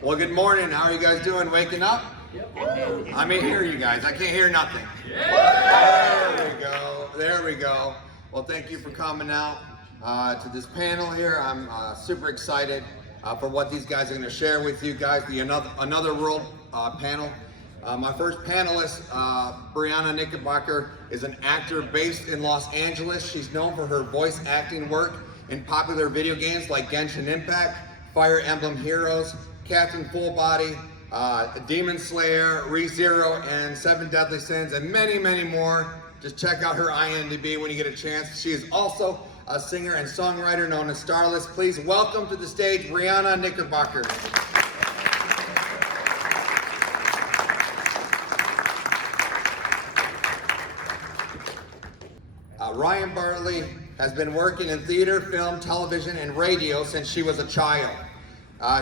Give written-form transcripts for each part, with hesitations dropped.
Well, good morning. How are you guys doing? Waking up? I may hear you guys. I can't hear nothing. There we go. There we go. Well, thank you for coming out to this panel here. I'm super excited for what these guys are going to share with you guys. The Another World panel. My first panelist, Brianna Knickerbocker, is an actor based in Los Angeles. She's known for her voice acting work in popular video games like Genshin Impact, Fire Emblem Heroes, Captain Full Body, Demon Slayer, Rezero, and 7 Deadly Sins, and many, many more. Just check out her IMDb when you get a chance. She is also a singer and songwriter known as Starless. Please welcome to the stage, Brianna Knickerbocker. Ryan Bartley has been working in theater, film, television, and radio since she was a child.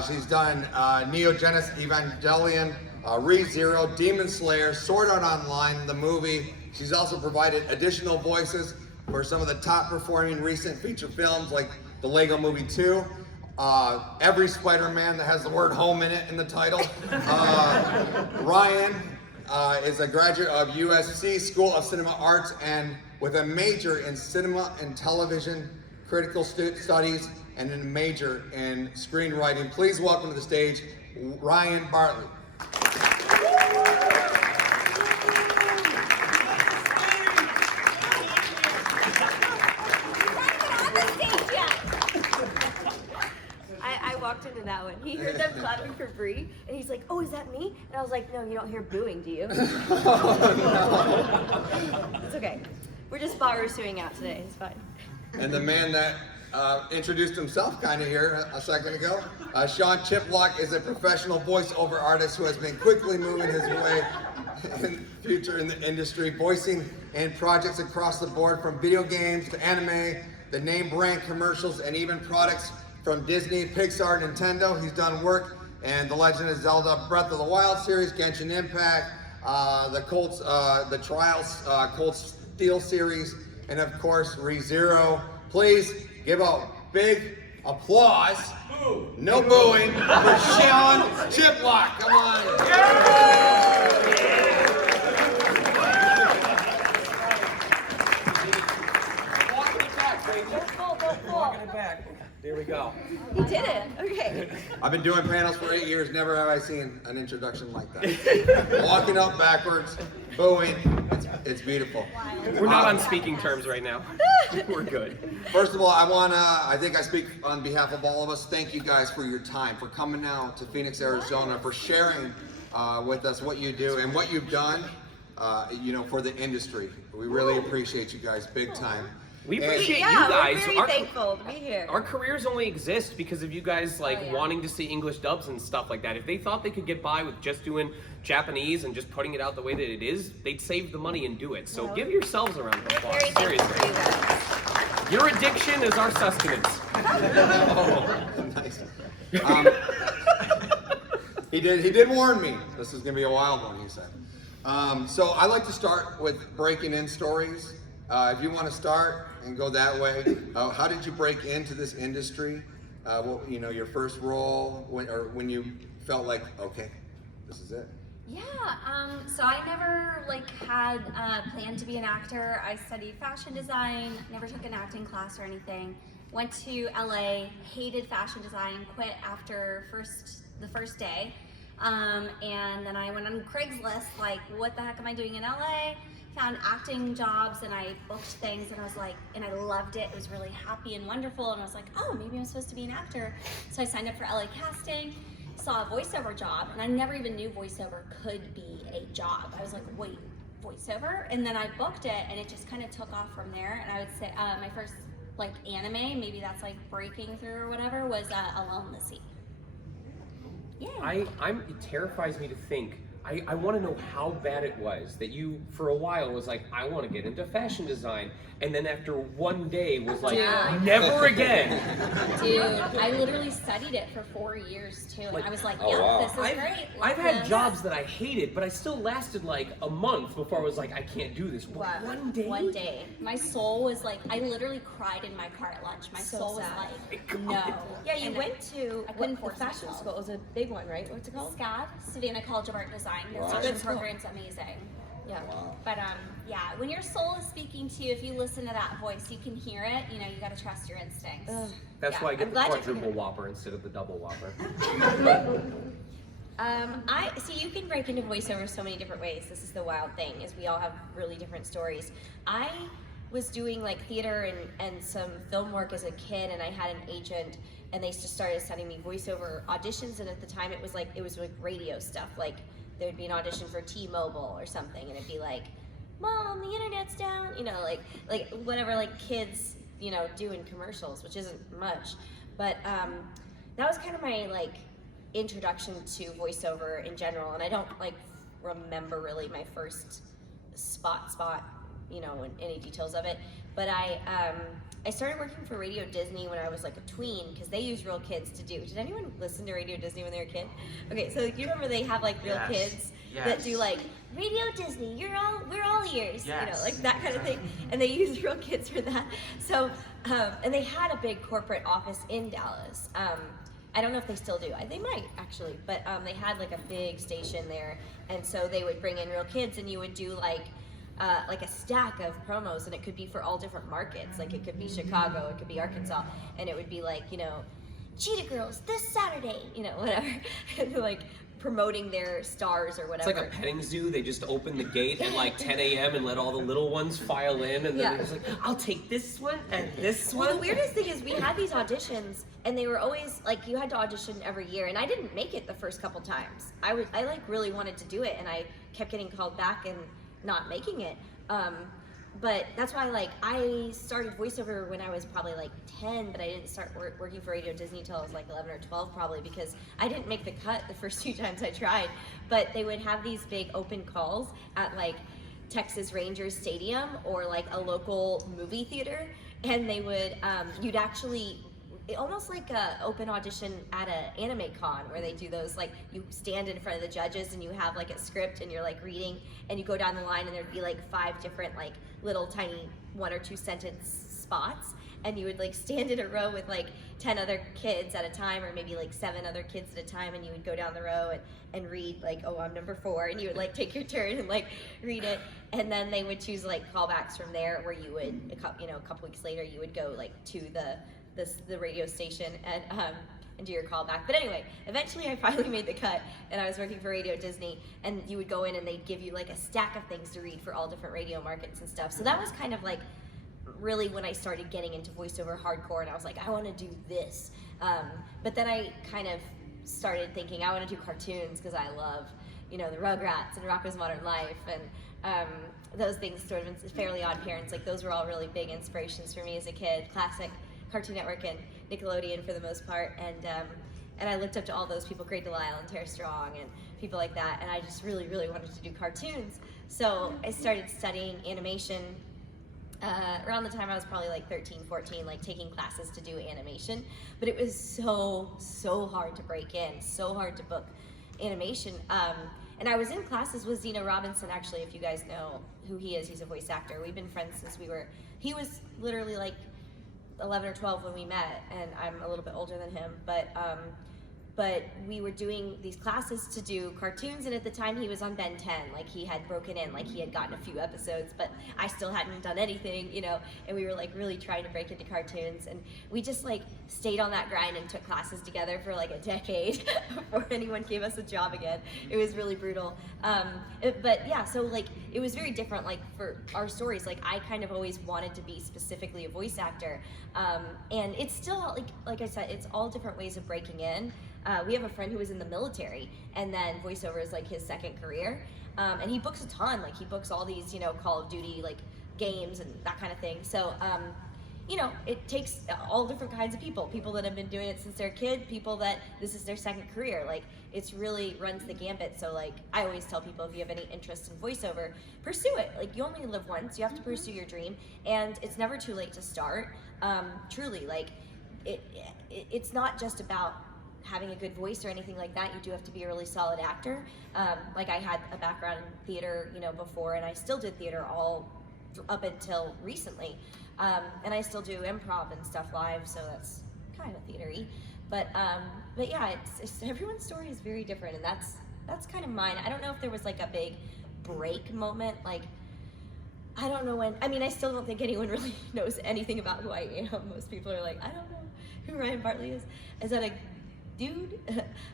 She's done Neo Genesis Evangelion, Rezero, Demon Slayer, Sword Art Online, the movie. She's also provided additional voices for some of the top performing recent feature films like the Lego Movie 2, every Spider-Man that has the word home in it in the title. Ryan is a graduate of USC School of Cinema Arts and with a major in cinema and television critical studies and a major in screenwriting. Please welcome to the stage, Ryan Bartley. I walked into that one. He heard them clapping for Bree, and he's like, "Oh, is that me?" And I was like, "No, you don't hear booing, do you?" Oh, no. It's okay. We're just SUBARU out today. It's fine. And the man that introduced himself kind of here a second ago, Sean Chiplock is a professional voiceover artist who has been quickly moving his way in future in the industry, voicing in projects across the board from video games to anime, the name brand commercials, and even products from Disney, Pixar, Nintendo. He's done work in The Legend of Zelda Breath of the Wild series, Genshin Impact, the Trials Cold Steel series, and of course Rezero. Please give a big applause, no booing, for Sean Chiplock. Come on. Walking it back, baby. Walking it back. There we go. He did it. Okay. I've been doing panels for 8 years. Never have I seen an introduction like that. Walking up backwards, booing. It's beautiful. We're not on speaking terms right now. We're good. First of all, I think I speak on behalf of all of us. Thank you guys for your time, for coming out to Phoenix, Arizona, for sharing with us what you do and what you've done, for the industry. We really appreciate you guys big time. We appreciate you Yeah, guys. we're very thankful to be here. Our careers only exist because of you guys wanting to see English dubs and stuff like that. If they thought they could get by with just doing Japanese and just putting it out the way that it is, they'd save the money and do it. So give yourselves a round of applause. Very thankful Seriously. for you guys. Your addiction is our sustenance. Oh, nice. He did warn me. This is gonna be a wild one, he said. So I like to start with breaking in stories. If you want to start and go that way, how did you break into this industry? Your first role when you felt like, okay, this is it. Yeah, so I never had planned to be an actor. I studied fashion design, never took an acting class or anything. Went to LA, hated fashion design, quit after the first day. And then I went on Craigslist, what the heck am I doing in LA? Found acting jobs and I booked things and I was like, and I loved it. It was really happy and wonderful. And I was like, oh, maybe I'm supposed to be an actor. So I signed up for LA casting, saw a voiceover job, and I never even knew voiceover could be a job. I was like, wait, voiceover? And then I booked it and it just kind of took off from there. And I would say my first anime, maybe that's breaking through or whatever, was Alone in the Sea. Yeah. It terrifies me to think I want to know how bad it was that you, for a while, was like, I want to get into fashion design, and then after one day was like, Dude. never again. Dude, I literally studied it for 4 years too, and I was like, Oh, yeah, wow. this is great. I've love had this. jobs that I hated, but I still lasted like a month before I was like, I can't do this. Wow. One day? One day, my soul was like, I literally cried in my car at lunch. My So soul was sad. like, no. Yeah, you And went to I couldn't the force fashion myself. school. It was a big one, right? What's it called? SCAD, Savannah College of Art and Design. Their Wow. fashion Good school. program's amazing. Yeah. But yeah, when your soul is speaking to you, if you listen to that voice, you can hear it. You know, you got to trust your instincts. Ugh. That's Yeah, why I I'm get the glad you're quadruple here. Whopper instead of the double Whopper. I see you can break into voiceover so many different ways. This is the wild thing, is we all have really different stories. I was doing like theater and some film work as a kid, and I had an agent, and they just started sending me voiceover auditions, and at the time it was like radio stuff. Like there would be an audition for T-Mobile or something, and it'd be like, Mom, the internet's down, you know, like whatever like kids, you know, do in commercials, which isn't much. But that was kind of my like introduction to voiceover in general, and I don't like remember really my first spot, you know, in any details of it. But I started working for Radio Disney when I was like a tween, because they use real kids to do. Did anyone listen to Radio Disney when they were a kid? Okay, so you remember they have like real Yes. kids Yes. that do like Radio Disney, we're all ears, you know, Yes. like that kind of thing, and they use real kids for that. So and they had a big corporate office in Dallas. I don't know if they still do. They might actually, but they had like a big station there, and so they would bring in real kids, and you would do like a stack of promos, and it could be for all different markets. Like it could be Chicago, it could be Arkansas, and it would be like, you know, Cheetah Girls this Saturday, you know, whatever, and like promoting their stars or It's whatever. like a petting zoo. They just open the gate at like 10 a.m. and let all the little ones file in, and then Yeah. they're just like, I'll take this one and this Well, one. the weirdest thing is we had these auditions, and they were always like, you had to audition every year, and I didn't make it the first couple times. I like really wanted to do it, and I kept getting called back and not making it. But that's why like I started voiceover when I was probably like 10, but I didn't start working for Radio Disney till I was like 11 or 12 probably, because I didn't make the cut the first 2 times I tried. But they would have these big open calls at like Texas Rangers Stadium or like a local movie theater, and they would you'd actually almost like a open audition at an anime con, where they do those, like you stand in front of the judges and you have like a script and you're like reading, and you go down the line and there'd be like 5 different like little tiny 1 or 2 sentence spots, and you would like stand in a row with like 10 other kids at a time, or maybe like 7 other kids at a time, and you would go down the row and read like, oh, I'm number 4, and you would like take your turn and like read it, and then they would choose like callbacks from there, where you would a couple weeks later you would go like to the radio station and do your callback. But anyway, eventually I finally made the cut, and I was working for Radio Disney, and you would go in and they'd give you like a stack of things to read for all different radio markets and stuff. So that was kind of like really when I started getting into voiceover hardcore, and I was like, I want to do this. But then I kind of started thinking I want to do cartoons, because I love, you know, the Rugrats and Rocko's Modern Life, and those things, sort of Fairly Odd Parents, like those were all really big inspirations for me as a kid. Classic Cartoon Network and Nickelodeon for the most part, and I looked up to all those people, Greg Delisle and Tara Strong and people like that, and I just really wanted to do cartoons. So I started studying animation around the time I was probably like 13, 14, like taking classes to do animation, but it was so hard to break in, so hard to book animation. And I was in classes with Zena Robinson, actually, if you guys know who he is. He's a voice actor. We've been friends since he was literally like 11 or 12 when we met, and I'm a little bit older than him, but we were doing these classes to do cartoons, and at the time he was on Ben 10, like he had broken in, like he had gotten a few episodes, but I still hadn't done anything, you know, and we were like really trying to break into cartoons, and we just like stayed on that grind and took classes together for like a decade before anyone gave us a job again. It was really brutal. But yeah, so like it was very different, like for our stories, like I kind of always wanted to be specifically a voice actor, and it's still like I said, it's all different ways of breaking in. We have a friend who was in the military, and then voiceover is like his second career, and he books a ton. Like he books all these, you know, Call of Duty like games and that kind of thing. So you know, it takes all different kinds of people. People that have been doing it since they're a kid, people that this is their second career. Like, it's really runs the gambit. So like, I always tell people, if you have any interest in voiceover, pursue it. Like, you only live once, you have to pursue your dream, and it's never too late to start. Truly, like, it's not just about having a good voice or anything like that. You do have to be a really solid actor. Like, I had a background in theater, you know, before, and I still did theater all up until recently. And I still do improv and stuff live, so that's kind of theater-y. But yeah, it's everyone's story is very different, and that's kind of mine. I don't know if there was like a big break moment. Like, I don't know when. I mean, I still don't think anyone really knows anything about who I am. Most people are like, I don't know who Ryan Bartley is. Is that a dude?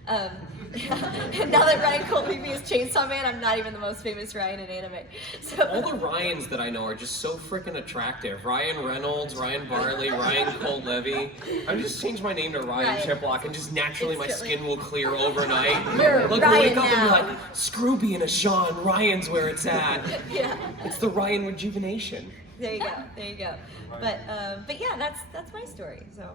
And now that Ryan Colby is Chainsaw Man, I'm not even the most famous Ryan in anime. So all the Ryans that I know are just so freaking attractive. Ryan Reynolds, Ryan Bartley, Ryan Colt Levy. I just changed my name to Ryan Chiplock, and just naturally my skin will clear overnight. You're like, Ryan wake up now. and be like, screw being a Sean, Ryan's where it's at. Yeah. It's the Ryan rejuvenation. There you go. But yeah, that's my story. So.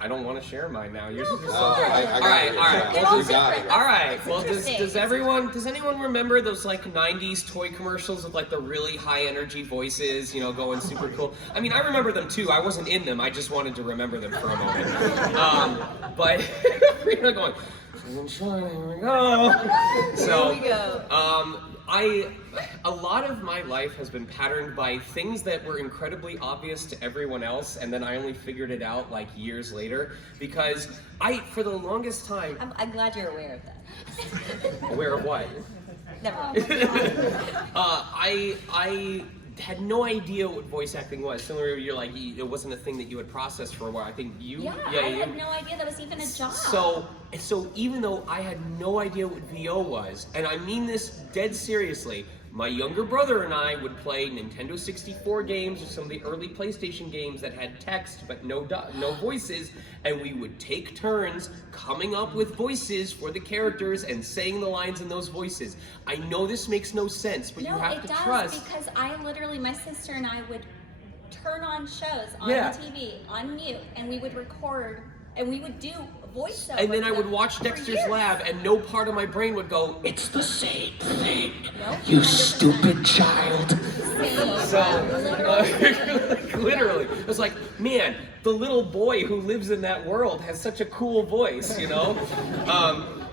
I don't want to share mine now. Yours is just so All right. all right. They're all You got it. different. All right. Well, interesting. does anyone remember those like '90s toy commercials with like the really high energy voices, you know, going super cool? I mean, I remember them too. I wasn't in them. I just wanted to remember them for a moment. But we're not going. Here we go. So, Here we go. A lot of my life has been patterned by things that were incredibly obvious to everyone else, and then I only figured it out like years later, because for the longest time... I'm glad you're aware of that. Aware of what? Never mind. I had no idea what voice acting was. Similar, you're like, it wasn't a thing that you had processed for a while. I think you... I had no idea that was even a job. So even though I had no idea what VO was, and I mean this dead seriously, my younger brother and I would play Nintendo 64 games or some of the early PlayStation games that had text but no voices, and we would take turns coming up with voices for the characters and saying the lines in those voices. I know this makes no sense, but you have to trust. No, it does, because I literally, my sister and I would turn on shows on the TV, on mute, and we would record, and we would do voiceover. And then I would watch Dexter's Lab, and no part of my brain would go, it's the same thing, you stupid child. Literally. It was like, man, the little boy who lives in that world has such a cool voice, you know?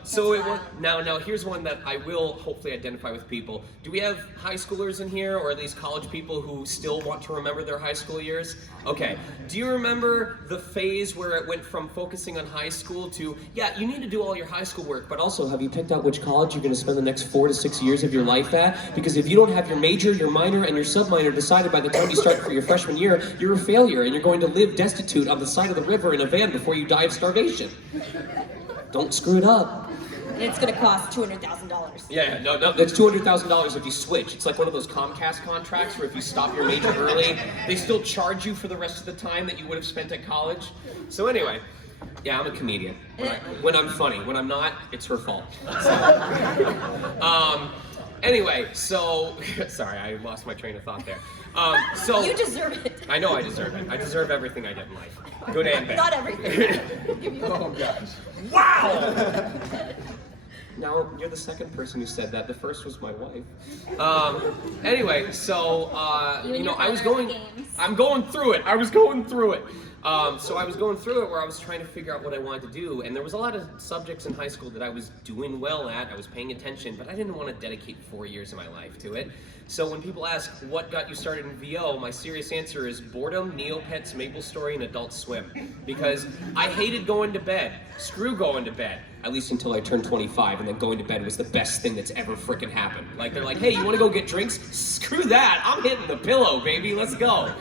So it was, now here's one that I will hopefully identify with people. Do we have high schoolers in here, or at least college people who still want to remember their high school years? Okay. Do you remember the phase where it went from focusing on high school to, yeah, you need to do all your high school work, but also have you picked out which college you're going to spend the next 4 to 6 years of your life at? Because if you don't have your major, your minor, and your sub-minor decided by the time you start for your freshman year, you're a failure, and you're going to live destitute on the side of the river in a van before you die of starvation. Don't screw it up. It's gonna cost $200,000. Yeah, no, that's $200,000 if you switch. It's like one of those Comcast contracts where if you stop your major early, they still charge you for the rest of the time that you would have spent at college. So anyway, yeah, I'm a comedian. When I'm funny. When I'm not, it's her fault. Anyway, so, sorry, I lost my train of thought there. So You deserve it. I know I deserve it. I deserve everything I get in life. Good and bad. Not everything. Oh gosh. Wow! Now, you're the second person who said that. The first was my wife. Anyway, so, you know, I'm going through it. I was going through it. So I was going through it where I was trying to figure out what I wanted to do, and there was a lot of subjects in high school that I was doing well at, I was paying attention, but I didn't want to dedicate 4 years of my life to it. So when people ask, what got you started in VO, my serious answer is boredom, Neopets, MapleStory, and Adult Swim. Because I hated going to bed. Screw going to bed. At least until I turned 25, and then going to bed was the best thing that's ever frickin' happened. Like, they're like, hey, you want to go get drinks? Screw that, I'm hitting the pillow, baby, let's go.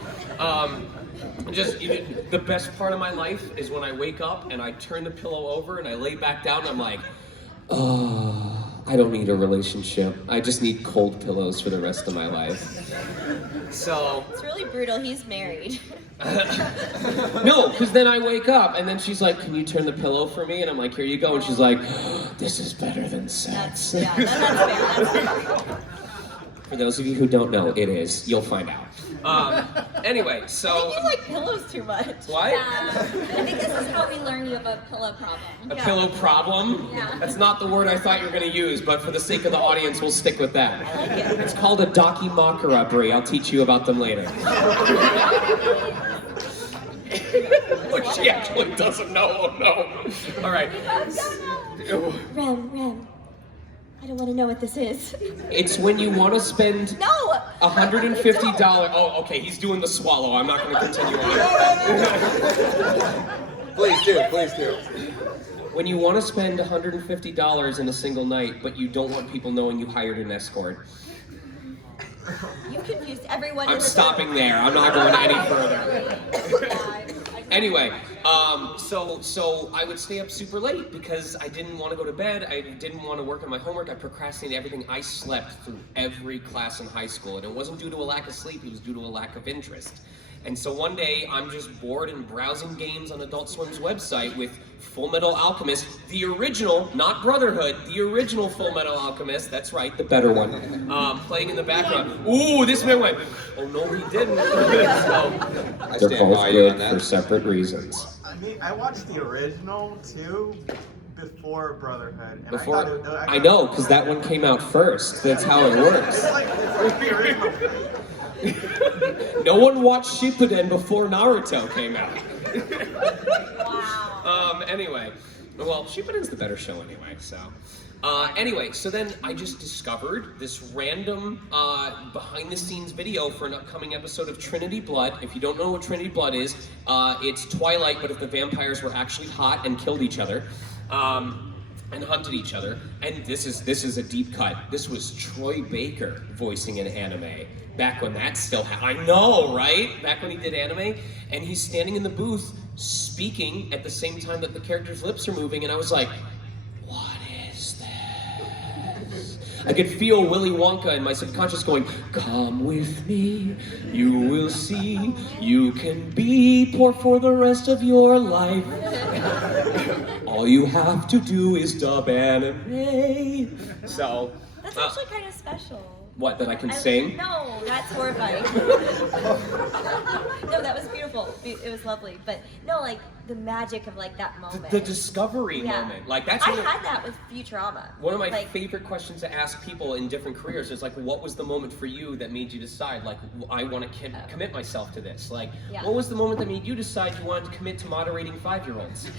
The best part of my life is when I wake up and I turn the pillow over and I lay back down and I'm like, oh, I don't need a relationship. I just need cold pillows for the rest of my life. So... It's really brutal, he's married. No, because then I wake up and then she's like, can you turn the pillow for me? And I'm like, here you go. And she's like, this is better than sex. That's fair. For those of you who don't know, it is. You'll find out. Anyway, I so... think you like pillows too much. What? I think this is how we learn you have a pillow problem. A pillow problem? Yeah. That's not the word I thought you were going to use, but for the sake of the audience, we'll stick with that. I like it. It's called a dakimakura, Brie. I'll teach you about them later. Look, she actually doesn't know. Oh, no. All right. Rem, I don't want to know what this is. It's when you want to spend No! $150. Oh, okay, he's doing the swallow. I'm not going to continue on. Please do, please do. When you want to spend $150 in a single night, but you don't want people knowing you hired an escort. You confused everyone. I'm stopping there. I'm not going any further. Anyway, so I would stay up super late because I didn't want to go to bed. I didn't want to work on my homework. I procrastinated everything. I slept through every class in high school, and it wasn't due to a lack of sleep. It was due to a lack of interest. And so one day, I'm just bored and browsing games on Adult Swim's website with Full Metal Alchemist, the original, not Brotherhood, the original Full Metal Alchemist, that's right, the better one, playing in the background. Ooh, this man went, oh no he didn't. So, They're both good for separate reasons. I mean, I watched the original too before Brotherhood. And Before, I thought I know, because that one came out first. That's how it works. it's like the original. No one watched Shippuden before Naruto came out. Wow. Anyway, well, Shippuden's the better show anyway, so. Anyway, so then I just discovered this random behind-the-scenes video for an upcoming episode of Trinity Blood. If you don't know what Trinity Blood is, it's Twilight, but if the vampires were actually hot and killed each other. And hunted each other. And this is a deep cut. This was Troy Baker voicing an anime. Back when that still I know, right? Back when he did anime. And he's standing in the booth speaking at the same time that the character's lips are moving, and I was like, what is this? I could feel Willy Wonka in my subconscious going, come with me, you will see, you can be poor for the rest of your life. All you have to do is dub anime. So, That's actually kind of special. what, that I can sing? No, that's horrifying. No, that was beautiful. It was lovely. But no, like the magic of like that moment. The discovery Yeah. moment. Like that's I one of- had that with Futurama. One of my like, favorite questions to ask people in different careers is like, what was the moment for you that made you decide, like, I want to commit myself to this? Like, Yeah. what was the moment that made you decide you wanted to commit to moderating 5-year-olds?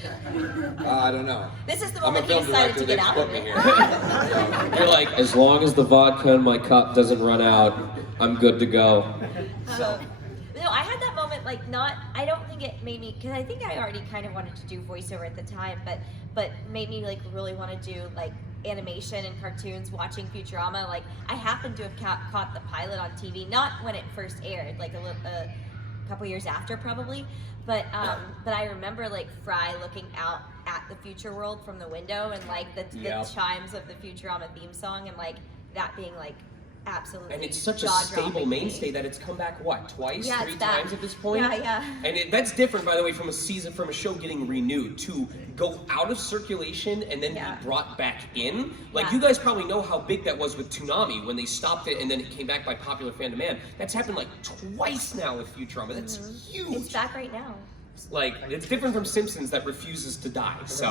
I don't know. This is the I'm a moment he film decided director, to they get out put of me it. here. You're like, as long as the vodka in my cup doesn't run out, I'm good to go. No, I had that moment, like, I don't think it made me, because I think I already kind of wanted to do voiceover at the time, but made me, like, really want to do, like, animation and cartoons, watching Futurama. Like, I happened to have caught the pilot on TV, not when it first aired, like, a couple years after, probably, but I remember, like, Fry looking out at the future world from the window, and, like, the chimes of the Futurama theme song, and, like, that being, like, absolutely. And it's such a jaw-dropping stable mainstay thing. that it's come back, what, twice, Yeah, 3 it's back. times at this point? Yeah. And that's different, by the way, from a show getting renewed, to go out of circulation and then Yeah. be brought back in. Like, Yeah. you guys probably know how big that was with Toonami, when they stopped it and then it came back by popular fan demand. That's happened like twice now with Futurama. That's huge. It's back right now. Like, it's different from Simpsons that refuses to die. So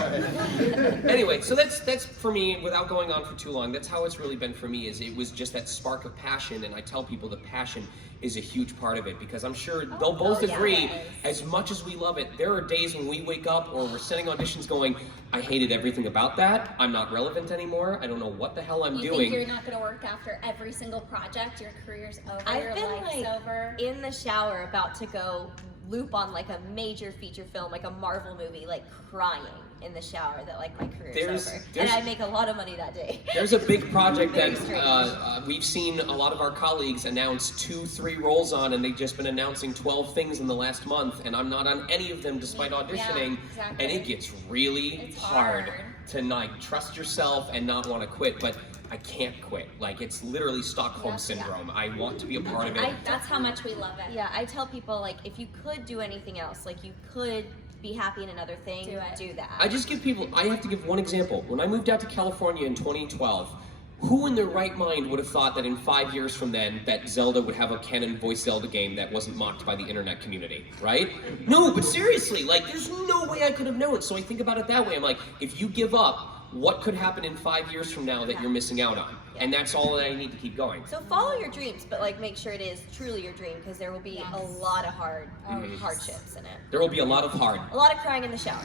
anyway, so that's for me, without going on for too long, that's how it's really been for me, is it was just that spark of passion. And I tell people the passion is a huge part of it, because I'm sure they'll both yeah, agree, it as much as we love it, there are days when we wake up or we're setting auditions going, I hated everything about that, I'm not relevant anymore, I don't know what the hell I'm You doing. think you're not going to work after every single project? Your career's over. Your I've been life's like over. in the shower about to go loop on like a major feature film, like a Marvel movie, like crying in the shower that like my career's over. And I make a lot of money that day. There's a big project Very that strange. we've seen a lot of our colleagues announce 2-3 roles on, and they've just been announcing 12 things in the last month, and I'm not on any of them despite auditioning, exactly. and it gets really It's hard hard. to like trust yourself and not want to quit, but I can't quit. Like, it's literally Stockholm Yeah. Syndrome. I want to be a part of it. That's how much we love it. Yeah, I tell people like if you could do anything else, like you could be happy in another thing, Do it. do that. I just give people, I have to give one example. When I moved out to California in 2012, Who in their right mind would have thought that in 5 years from then that Zelda would have a canon voice Zelda game that wasn't mocked by the internet community, right? No, but seriously, like there's no way I could have known. So I think about it that way. I'm like, if you give up, what could happen in 5 years from now that you're missing out on? And that's all that I need to keep going. So follow your dreams, but like make sure it is truly your dream, because there will be a lot of hardships in it. There will be a lot of hard. A lot of crying in the shower.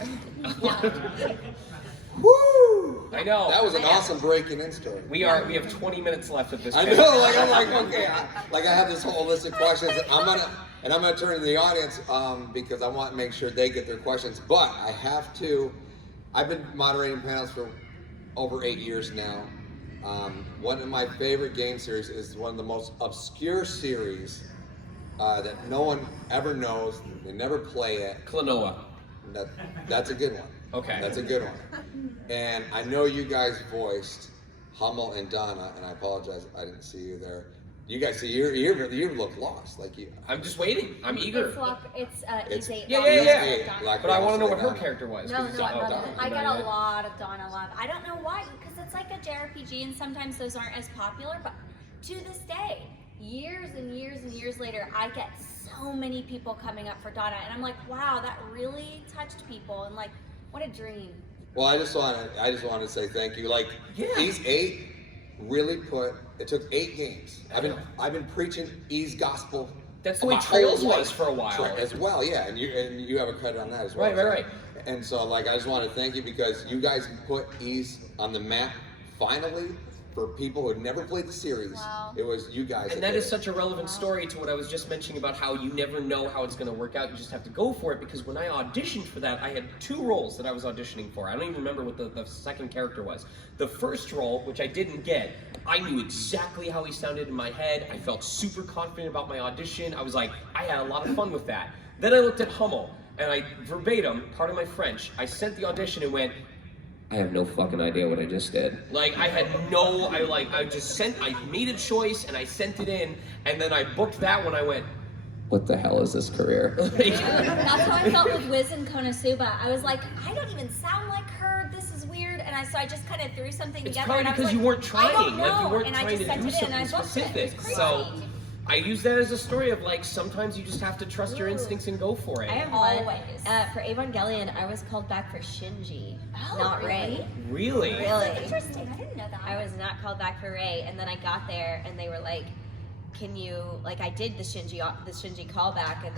Woo! I know. That was an awesome breaking in story. We have 20 minutes left of this. I know, like I'm like, okay, I have this whole list of questions. I'm gonna turn to the audience because I want to make sure they get their questions. But I have to. I've been moderating panels for over 8 years now. One of my favorite game series is one of the most obscure series that no one ever knows. They never play it. Klonoa. That's a good one. Okay. That's a good one. And I know you guys voiced Hummel and Donna, and I apologize I didn't see you there. You guys see you look lost, like you. I'm just waiting. I'm eager. It's eight. Yeah. Like But I want to know what her character was. No, Donna. I get a lot of Donna love. I don't know why, because it's like a JRPG, and sometimes those aren't as popular. But to this day, years and years and years later, I get so many people coming up for Donna, and I'm like, wow, that really touched people, and like, what a dream. Well, I just want to say thank you. Like these 8 really it took 8 games. I've been preaching E's gospel. That's the way Trails was for a while. As well, yeah, and you have a credit on that as well. Right. And so like I just want to thank you because you guys put E's on the map finally. For people who had never played the series, It was you guys. And that is such a relevant story to what I was just mentioning about how you never know how it's going to work out. You just have to go for it, because when I auditioned for that, I had 2 roles that I was auditioning for. I don't even remember what the second character was. The first role, which I didn't get, I knew exactly how he sounded in my head. I felt super confident about my audition. I was like, I had a lot of fun with that. Then I looked at Hummel, and I verbatim, part of my French, I sent the audition and went, I have no fucking idea what I just did. Like, I made a choice and I sent it in, and then I booked that one. I went, what the hell is this career? That's how I felt with Wiz and Konosuba. I was like, I don't even sound like her. This is weird. And so I just kind of threw something together. It's probably because you weren't trying. Like, you weren't trying to do something specific. So I use that as a story of like, sometimes you just have to trust your instincts and go for it. I have always. For Evangelion, I was called back for Shinji, not Rei. Really? Interesting. I didn't know that. I was not called back for Rei, and then I got there, and they were like, "Can you?" Like I did the Shinji callback, and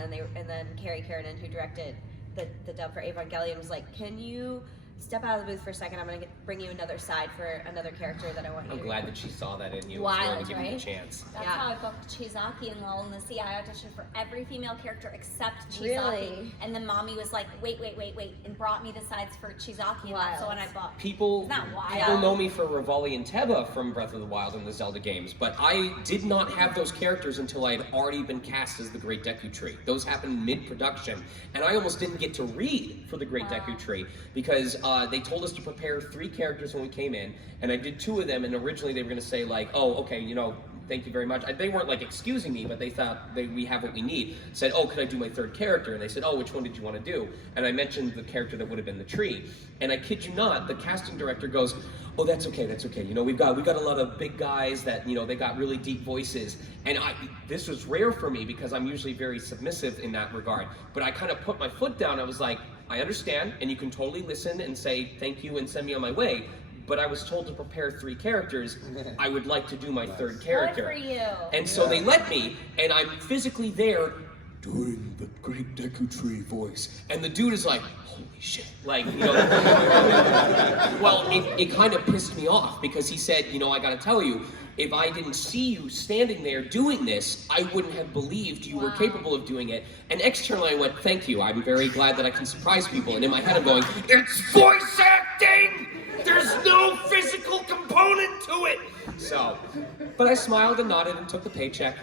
then Carrie Keranen, who directed the dub for Evangelion, was like, "Can you step out of the booth for a second? I'm gonna bring you another side for another character that I want you to." I'm glad that she saw that in you. Wild, to give right? you the chance. That's how I booked Chizaki in Lull in the Sea. I auditioned for every female character except Chizaki. Really? And then Mommy was like, wait, and brought me the sides for Chizaki. And that's the one I booked. People wild? know me for Rivali and Teba from Breath of the Wild and the Zelda games, but I did not have those characters until I had already been cast as the Great Deku Tree. Those happened mid-production, and I almost didn't get to read for the Great Deku Tree because they told us to prepare 3 characters when we came in, and I did 2 of them, and originally they were going to say like, oh, okay, thank you very much. They weren't like excusing me, but they thought we have what we need. Said, oh, could I do my 3rd character? And they said, oh, which one did you want to do? And I mentioned the character that would have been the tree. And I kid you not, the casting director goes, oh, that's okay. We've got a lot of big guys that, they got really deep voices. And this was rare for me because I'm usually very submissive in that regard. But I kind of put my foot down. I was like, I understand, and you can totally listen and say thank you and send me on my way. But I was told to prepare 3 characters. I would like to do my 3rd character. Good for you. And so they let me, and I'm physically there doing the Great Deku Tree voice. And the dude is like, holy shit. Like, well, it kind of pissed me off because he said, I gotta tell you, if I didn't see you standing there doing this, I wouldn't have believed you were capable of doing it. And externally I went, thank you, I'm very glad that I can surprise people. And in my head I'm going, it's voice acting! There's no physical component to it! So, but I smiled and nodded and took the paycheck,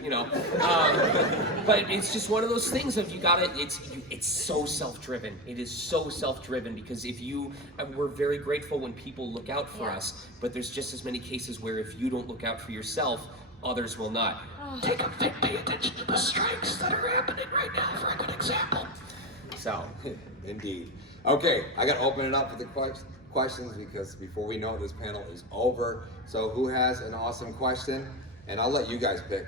But it's just one of those things of it's so self-driven. It is so self-driven because we're very grateful when people look out for us, but there's just as many cases where if you don't look out for yourself, others will not. Pay attention to the strikes that are happening right now for a good example. So, indeed. Okay, I got to open it up for the questions because before we know it, this panel is over. So who has an awesome question? And I'll let you guys pick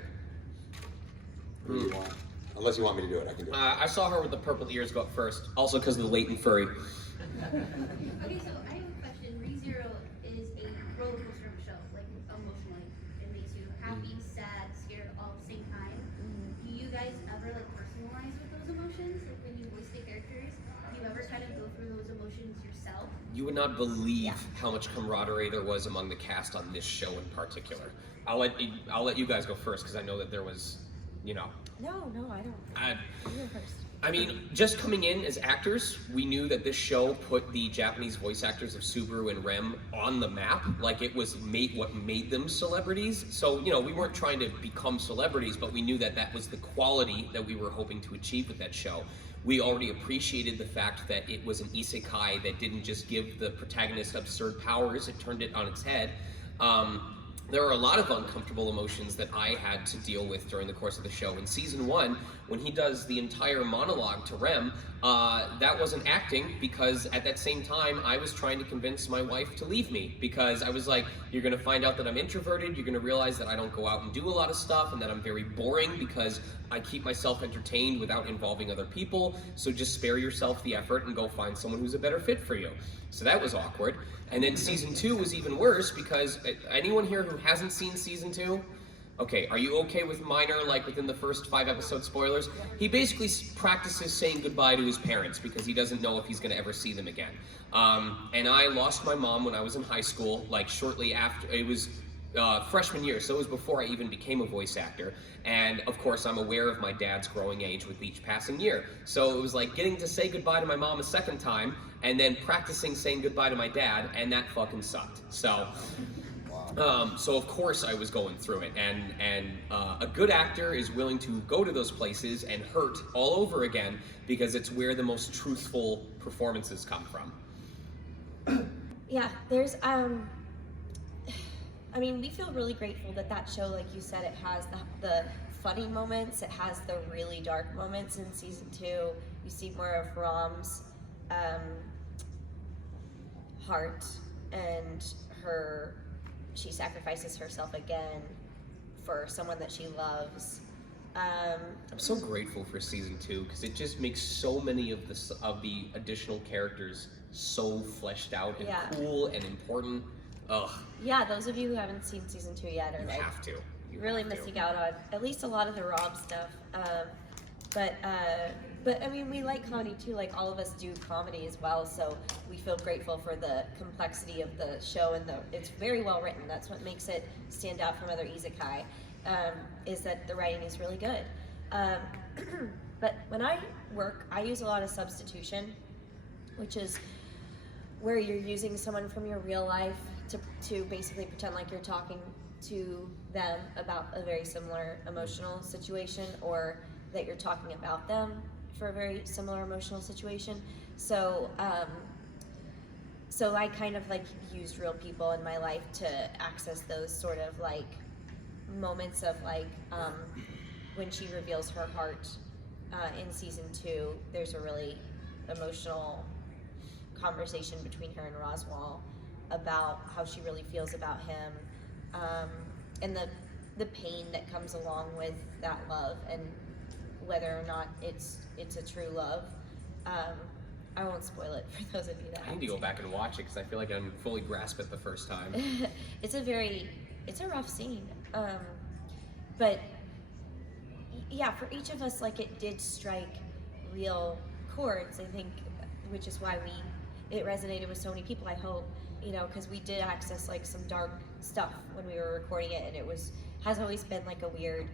who you want. Unless you want me to do it, I can do it. I saw her with the purple ears go up first, also because of the latent furry. Okay, so I have a question. Rezero is a roller coaster of a show, like emotionally. It makes you happy, sad, scared all at the same time. Do you guys ever like personalize with those emotions? Like when you voice the characters, do you ever kind of go through those emotions yourself? You would not believe how much camaraderie there was among the cast on this show in particular. I'll let you guys go first because I know that there was, you know. No, I don't. You go first. I mean, just coming in as actors, we knew that this show put the Japanese voice actors of Subaru and Rem on the map. Like it was what made them celebrities. So, you know, we weren't trying to become celebrities, but we knew that that was the quality that we were hoping to achieve with that show. We already appreciated the fact that it was an isekai that didn't just give the protagonist absurd powers, it turned it on its head. There are a lot of uncomfortable emotions that I had to deal with during the course of the show. In season 1, when he does the entire monologue to Rem, that wasn't acting because at that same time I was trying to convince my wife to leave me because I was like, you're gonna find out that I'm introverted, you're gonna realize that I don't go out and do a lot of stuff and that I'm very boring because I keep myself entertained without involving other people, so just spare yourself the effort and go find someone who's a better fit for you. So that was awkward. And then season 2 was even worse because anyone here who hasn't seen season 2, okay, are you okay with minor, like within the first 5 episode spoilers? He basically practices saying goodbye to his parents because he doesn't know if he's gonna ever see them again. And I lost my mom when I was in high school, like shortly after, it was freshman year, so it was before I even became a voice actor. And of course, I'm aware of my dad's growing age with each passing year. So it was like getting to say goodbye to my mom a second time, and then practicing saying goodbye to my dad, and that fucking sucked. So, so of course I was going through it, and a good actor is willing to go to those places and hurt all over again because it's where the most truthful performances come from. Yeah, there's I mean, we feel really grateful that that show, like you said, it has the funny moments, it has the really dark moments in season 2. You see more of Ram's heart and she sacrifices herself again for someone that she loves. I'm so grateful for season 2 because it just makes so many of the additional characters so fleshed out and cool and important. Ugh. Yeah, those of you who haven't seen season 2 yet are like have to. You really have to. missing out on at least a lot of the Rob stuff. But I mean, we like comedy too. Like all of us do comedy as well, so we feel grateful for the complexity of the show and it's very well written. That's what makes it stand out from other isekai. Is that the writing is really good. But when I work, I use a lot of substitution, which is where you're using someone from your real life to basically pretend like you're talking to them about a very similar emotional situation, or that you're talking about them for a very similar emotional situation. So so I kind of like used real people in my life to access those sort of like moments of like when she reveals her heart in season 2, there's a really emotional conversation between her and Roswell about how she really feels about him, and the pain that comes along with that love and whether or not it's a true love. I won't spoil it for those of you that I need to go back and watch it because I feel like I didn't fully grasp it the first time. It's a rough scene, but yeah, for each of us, like it did strike real chords, I think, which is why it resonated with so many people, I hope, you know, because we did access like some dark stuff when we were recording it, and has always been like a weird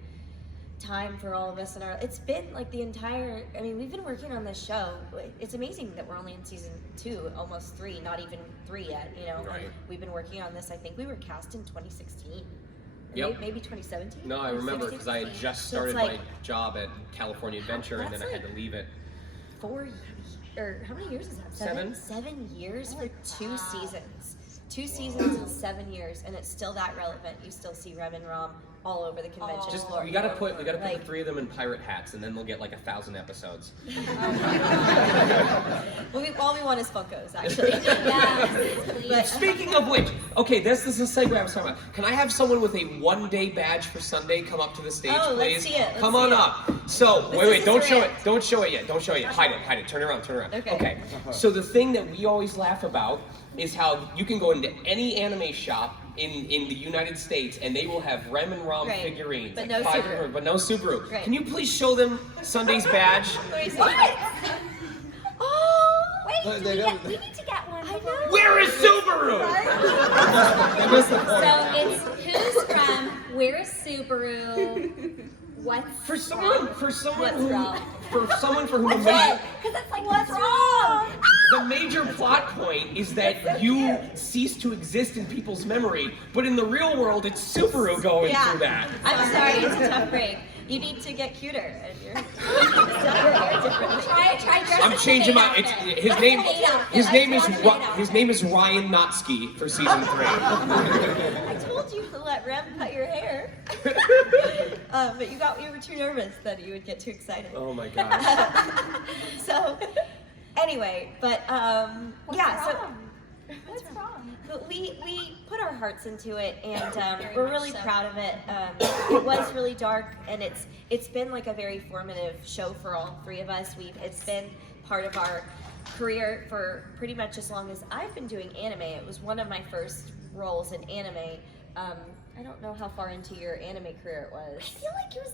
time for all of us it's been like the entire, I mean, we've been working on this show. It's amazing that we're only in season 2, almost 3, not even 3 yet, you know. Right. We've been working on this, I think we were cast in 2016. Yep. Maybe 2017? No, I remember because I had just started my job at California Adventure and then I had to leave it. 4 years, or how many years is that? 7? 7 years for 2 seasons. 2 seasons and 7 years, and it's still that relevant. You still see Rem and Ram all over the convention Just floor. we gotta put the Like- 3 of them in pirate hats, and then they'll get like 1,000 episodes. All we want is Funkos, actually. Yeah. Speaking of which, okay, this is the segue I was talking about. Can I have someone with a 1-day badge for Sunday come up to the stage, Oh, please? let's see it, let's Come see on it. up. So, This wait, is don't his show it. rant. Don't show it yet. Don't show it yet. Hide it. Turn around. Okay. So the thing that we always laugh about is how you can go into any anime shop in the United States and they will have Rem and Ram Right. figurines. But like no 5 Subaru. but no Subaru. Right. Can you please show them Sunday's badge? Let me see. Oh, wait, They don't- we need to get one. I know. Where is Subaru? They missed the point. So it's who's from, where is Subaru, what's For someone What's who, wrong? for someone for whom a Because major, it's like, what's wrong? the major plot point is that you cease to exist in people's memory, but in the real world, it's Subaru going Yeah. through that. I'm sorry, it's a tough break. You need to get cuter. And you're differently. Try dressing I'm changing my. outfit. It's, his name. Dress in maid outfit. His name is. Dress in maid outfit. His name is Ryan Natsuki for season 3. I told you to let Rem cut your hair. But you were too nervous that you would get too excited. Oh my gosh. So, anyway, but What's yeah, so wrong? What's wrong? but we put our hearts into it, and Very we're much really so. proud of it. It was really dark, and it's been like a very formative show for all 3 of us. It's been part of our career for pretty much as long as I've been doing anime. It was one of my first roles in anime. I don't know how far into your anime career it was. I feel like it was.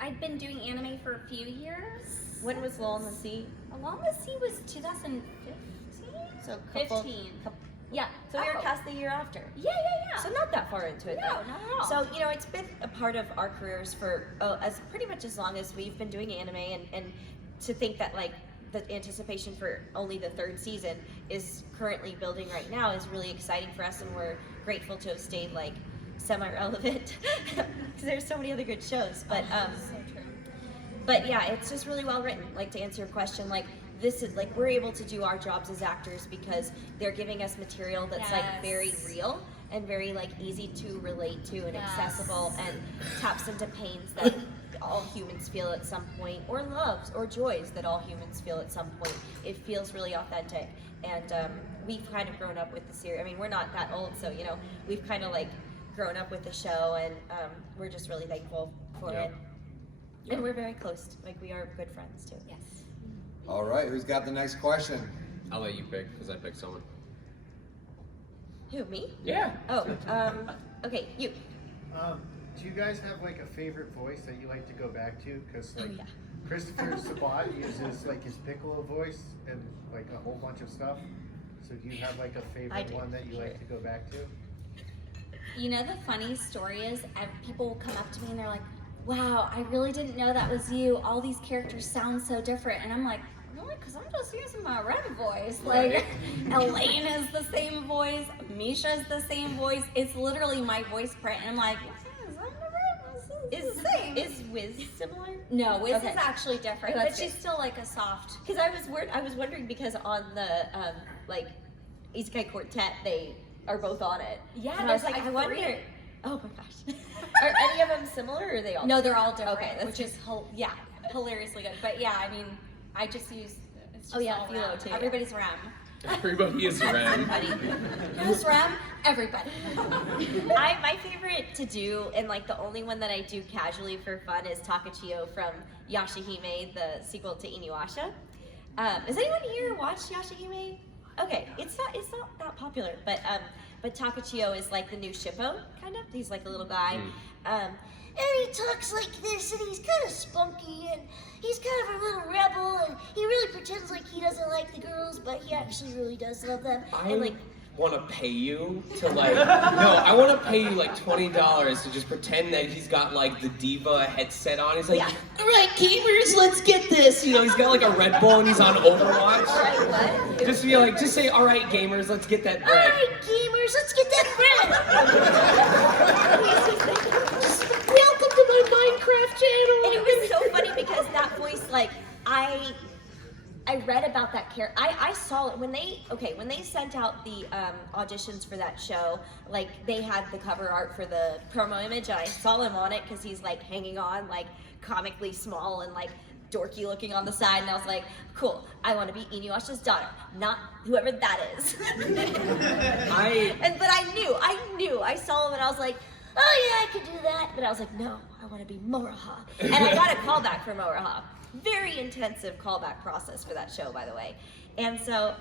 I've been doing anime for a few years. When was Lull in the Sea? Along the Sea was 2015. So couple, 15. Yeah. So we were Oh. cast the year after. Yeah. So not that far into it. No, then. not at all. So it's been a part of our careers for as pretty much as long as we've been doing anime, and to think that like the anticipation for only the 3rd season is currently building right now is really exciting for us, and we're grateful to have stayed like semi-relevant because there's so many other good shows. But So true. but yeah, it's just really well written. Like, to answer your question, like this is like we're able to do our jobs as actors because they're giving us material that's like very Yes. real and very like easy to relate to and Yes. accessible, and taps into pains that all humans feel at some point, or loves or joys that all humans feel at some point. It feels really authentic, and we've kind of grown up with the series. I mean, we're not that old, so we've kind of like grown up with the show, and we're just really thankful for Yeah. it. And we're very close. Like, we are good friends too. Yes. All right, who's got the next question? I'll let you pick because I picked someone. Who, me? Yeah. Oh, okay, you. Do you guys have like a favorite voice that you like to go back to? Because like yeah. Christopher Sabat uses like his Piccolo voice and like a whole bunch of stuff. So do you have like a I favorite do, one that you like to go back to? You know, the funny story is, people will come up to me and they're like, wow, I really didn't know that was you. All these characters sound so different. And I'm like, really? Because I'm just using my Ren voice. Like, Elaine is the same voice. Misha's the same voice. It's literally my voice print. And I'm like, yes, I'm the Ren. This is the same. Is Wiz similar? No, Wiz Okay. is actually different, That's but she's still like a soft. Because I was wondering because on the like Isekai Quartet they are both on it. Yeah, and I was there's, like, like, I wonder. 3. Oh my gosh, are any of them similar, or are they all? No, they're all different. Okay, that's which is hilariously good. But yeah, I mean, I just use. It's just Oh, yeah, all Philo Rem. too, yeah. Everybody's Rem. Everybody is Ren. Who's Rem? Everybody. My favorite to do, and like the only one that I do casually for fun, is Takachiyo from Yashahime, the sequel to Inuyasha. Has anyone here watched Yashahime? Okay, it's not that popular, but Takachiyo is like the new Shippo, kind of. He's like a little guy. And he talks like this, and he's kind of spunky, and he's kind of a little rebel, and he really pretends like he doesn't like the girls, but he actually really does love them. I And like, want to pay you to like. No, I want to pay you like $20 to just pretend that he's got like the diva headset on. He's like, Yeah. all right, gamers, let's get this. You know, he's got like a Red Bull and he's on Overwatch. Right, what? Just be like, just say, all right, gamers, let's get that all bread. right, gamers, let's get that bread. Welcome to my Minecraft channel. And it was so funny because that voice, like, I read about that that character. I saw it when they sent out the auditions for that show. Like they had the cover art for the promo image, and I saw him on it because he's like hanging on, like comically small and like dorky looking on the side, and I was like, cool, I want to be Inuyasha's daughter, not whoever that is. But I knew, I saw him and I was like, oh yeah, I could do that, but I was like, no, I want to be Moroha. And I got a callback for Moroha. Very intensive callback process for that show, by the way. And so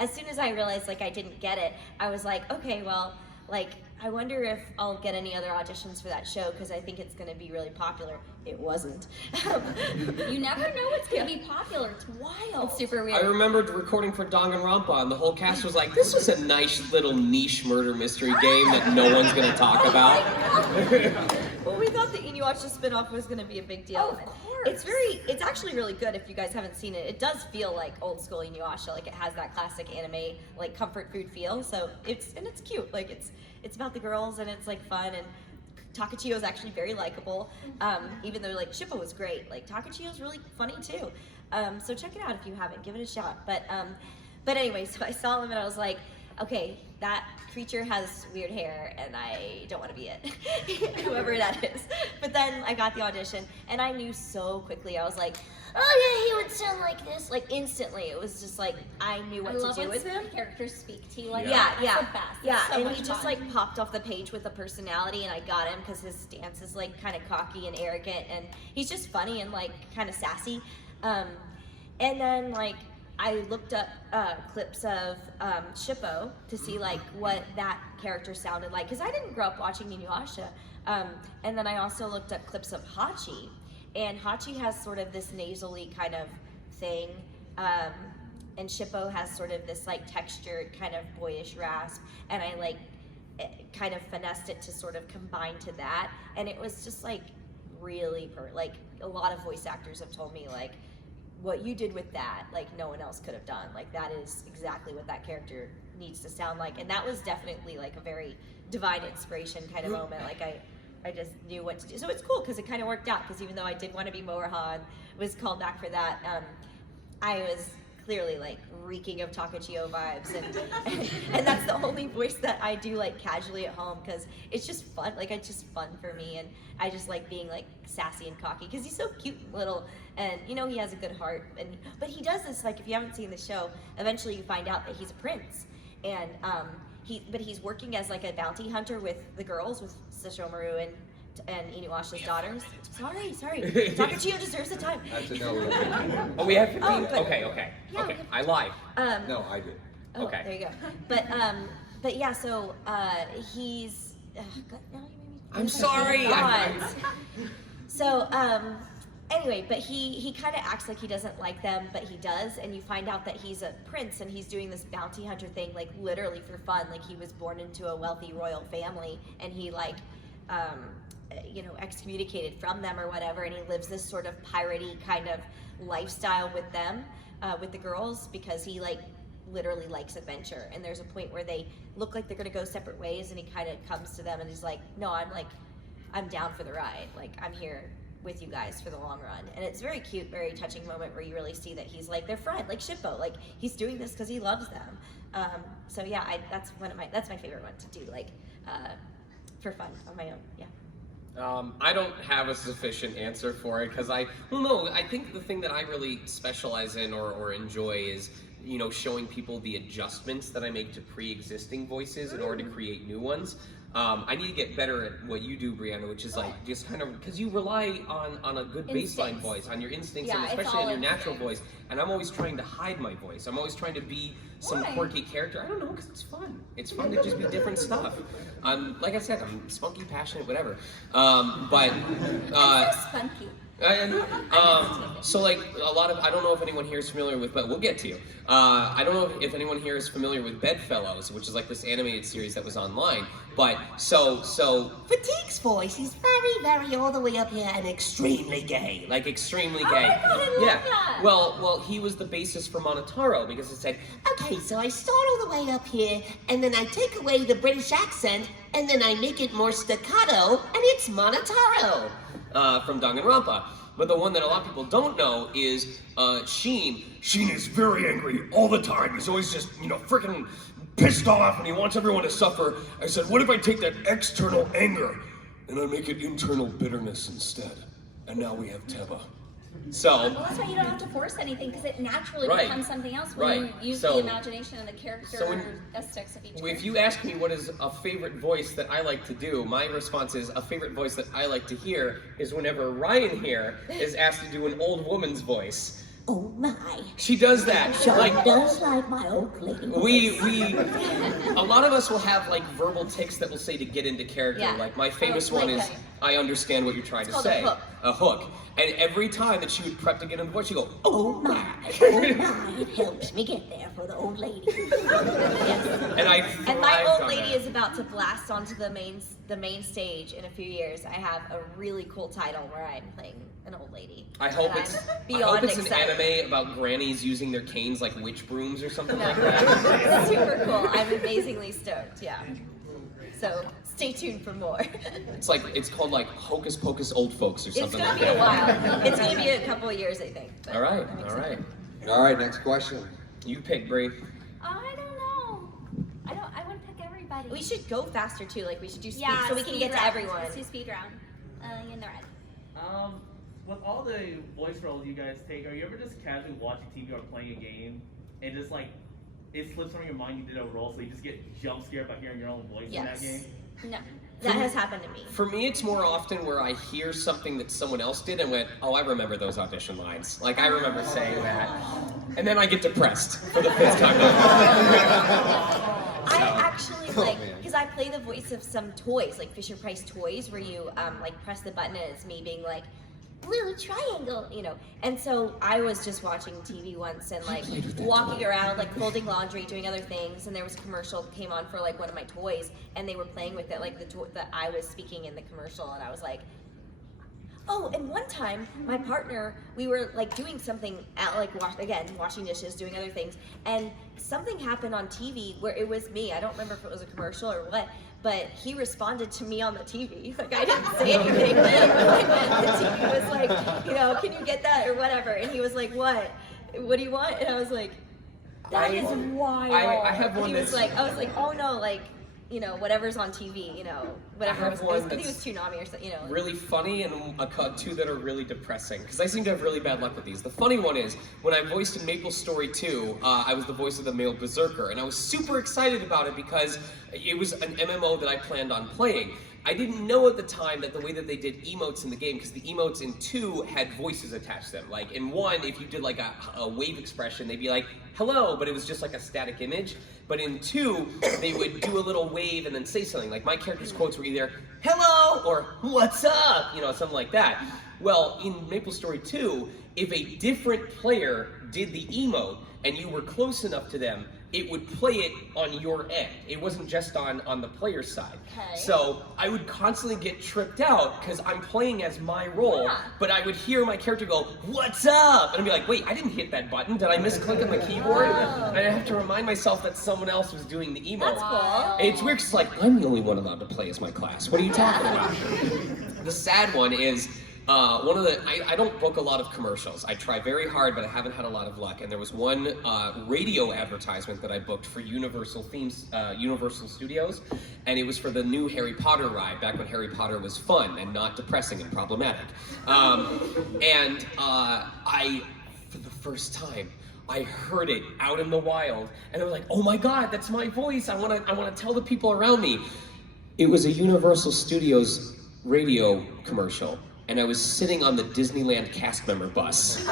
as soon as I realized like I didn't get it, I was like, okay, well, like I wonder if I'll get any other auditions for that show because I think it's going to be really popular. It wasn't. You never know what's going to be popular. It's wild. It's super weird. I remembered recording for Danganronpa, and the whole cast was like, this was a nice little niche murder mystery game that no one's going to talk about. Well, we thought the Inuyasha spinoff was going to be a big deal. Oh, of course. It's actually really good if you guys haven't seen it. It does feel like old school Inuyasha, like it has that classic anime, like comfort food feel. So it's cute. Like it's about the girls and it's like fun, and Takachiyo is actually very likable. Even though like Shippo was great, like Takachiyo is really funny too. So check it out if you haven't. Give it a shot. But anyway, so I saw him and I was like, okay, that creature has weird hair and I don't want to be it, whoever that is. But then I got the audition and I knew so quickly. I was like, oh yeah, he would sound like this. Like instantly, it was just like I knew what to do with him. Characters speak to you like Yeah, that. yeah, It's the best. yeah. It's so And much he just fun. like popped off the page with a personality, and I got him because his stance is like kind of cocky and arrogant, and he's just funny and like kind of sassy. And then like I looked up clips of Shippo to see like what that character sounded like because I didn't grow up watching Inuyasha. And then I also looked up clips of Hachi, and Hachi has sort of this nasally kind of thing, and Shippo has sort of this like textured kind of boyish rasp, and I like kind of finessed it to sort of combine to that, and it was just like really like a lot of voice actors have told me like what you did with that, like no one else could have done. Like that is exactly what that character needs to sound like, and that was definitely like a very divine inspiration kind of moment. Like I just knew what to do. So it's cool because it kind of worked out, because even though I did want to be Moroha and was called back for that, I was clearly like reeking of Takachiyo vibes, and that's the only voice that I do like casually at home because it's just fun. Like it's just fun for me, and I just like being like sassy and cocky because he's so cute and little, and you know he has a good heart. But he does this, like if you haven't seen the show, eventually you find out that he's a prince, and he's working as like a bounty hunter with the girls, with Sesshomaru and Inuyasha's daughters. Sorry. Takachiyo deserves the time. That's a no. Oh, we have 15? Oh, Okay. I lied. No, I did. Okay. There you go. But yeah, so he's. God, now you made me. I'm sorry. So anyway, but he kind of acts like he doesn't like them, but he does, and you find out that he's a prince and he's doing this bounty hunter thing like literally for fun. Like he was born into a wealthy royal family, and he like excommunicated from them or whatever, and he lives this sort of piratey kind of lifestyle with them, with the girls, because he like literally likes adventure. And there's a point where they look like they're gonna go separate ways, and he kind of comes to them and he's like, no, I'm down for the ride, like I'm here with you guys for the long run. And it's very cute, very touching moment where you really see that he's like their friend, like Shippo, like he's doing this because he loves them. So yeah, that's my favorite one to do, like for fun on my own. Yeah. I don't have a sufficient answer for it because I think the thing that I really specialize in or enjoy is, showing people the adjustments that I make to pre-existing voices in order to create new ones. I need to get better at what you do, Brianna, which is like just kind of, because you rely on a good baseline voice, on your instincts, Yeah, and it's especially all on your natural instinct. voice. And I'm always trying to hide my voice. I'm always trying to be some Why? quirky character. I don't know, because it's fun. It's fun to just be different stuff. Like I said, I'm spunky, passionate, whatever. But So spunky. so like a lot of, I don't know if anyone here is familiar with, but we'll get to you. I don't know if anyone here is familiar with Bedfellows, which is like this animated series that was online. But so Fatigue's voice is very, very all the way up here and extremely gay. like extremely gay. my God, I love that. Well, he was the basis for Monotaro because it said, Okay, so I start all the way up here, and then I take away the British accent, and then I make it more staccato, and it's Monotaro. from Danganronpa. But the one that a lot of people don't know is Sheen. Sheen is very angry all the time. He's always just, freaking pissed off and he wants everyone to suffer. I said, what if I take that external anger and I make it internal bitterness instead? And now we have Teba. So, well, that's why you don't have to force anything, because it naturally Right. becomes something else when Right. you use So- the imagination and the character so when- aesthetics of each if character. you ask me what is a favorite voice that I like to do, my response is a favorite voice that I like to hear is whenever Ryan here is asked to do an old woman's voice. Oh my. She does that. Sean Like, does like my old lady. a lot of us will have like verbal tics that we'll say to get into character. Yeah. Like my famous Like one is, that. I understand what you're trying to called say. a hook. A hook. And every time that she would prep to get in the voice, she'd go, Oh my. Oh my. It helps me get there for the old lady. Yes. and I And my thrived old on lady that. is about to blast onto the main stage in a few years. I have a really cool title where I'm playing an old lady. I hope And it's, I'm I beyond hope it's an excited. anime about grannies using their canes like witch brooms or something like that. It's super cool. I'm amazingly stoked. Yeah. So stay tuned for more. It's called like Hocus Pocus Old Folks or It's something gonna like be a that. while. It's gonna be a couple of years, I think. but All right, I'm all excited. right. All right, next question. You pick, Bree. I don't know. I wouldn't pick everybody. We should go faster too. Like we should do speed yeah, so we can speed get to round. everyone. Let's do speed round. In the red. With all the voice roles you guys take, are you ever just casually watching TV or playing a game and just like it slips from your mind you did a role, so you just get jump scared by hearing your own voice in that Yes. game? No. That has happened to me. For me, it's more often where I hear something that someone else did and went, oh, I remember those audition lines. Like, I remember saying that. And then I get depressed for the fifth time. I actually like because I play the voice of some toys, like Fisher Price toys, where you like press the button and it's me being like blue triangle, And so I was just watching TV once and like walking around, like folding laundry, doing other things, and there was a commercial that came on for like one of my toys, and they were playing with it, like the toy that I was speaking in the commercial, and I was like. Oh, and one time, my partner, we were like doing something at like washing dishes, doing other things, and something happened on TV where it was me. I don't remember if it was a commercial or what, but he responded to me on the TV. Like I didn't say anything. The TV was like, can you get that or whatever? And he was like, what? What do you want? And I was like, that is wild. I have And one he was that's- like, I was like, oh no, like. Whatever's on TV, whatever. I have one I think it was that's Toonami or something, really funny and two that are really depressing, because I seem to have really bad luck with these. The funny one is, when I voiced in Maple Story 2, I was the voice of the male berserker, and I was super excited about it because it was an MMO that I planned on playing. I didn't know at the time that the way that they did emotes in the game, because the emotes in 2 had voices attached to them. Like in 1, if you did like a wave expression, they'd be like, hello, but it was just like a static image. But in 2, they would do a little wave and then say something. Like my character's quotes were either, hello, or what's up, something like that. Well, in Maple Story 2, if a different player did the emote and you were close enough to them, it would play it on your end. It wasn't just on the player's side. Okay. So I would constantly get tripped out because I'm playing as my role, but I would hear my character go, what's up? And I'd be like, wait, I didn't hit that button. Did I misclick on the keyboard? And I'd have to remind myself that someone else was doing the emote. That's cool. It's weird because like, I'm the only one allowed to play as my class. What are you talking about? The sad one is, I don't book a lot of commercials. I try very hard, but I haven't had a lot of luck. And there was one radio advertisement that I booked for Universal Studios, and it was for the new Harry Potter ride, back when Harry Potter was fun and not depressing and problematic. For the first time, I heard it out in the wild, and I was like, oh my God, that's my voice. I wanna tell the people around me. It was a Universal Studios radio commercial. And I was sitting on the Disneyland cast member bus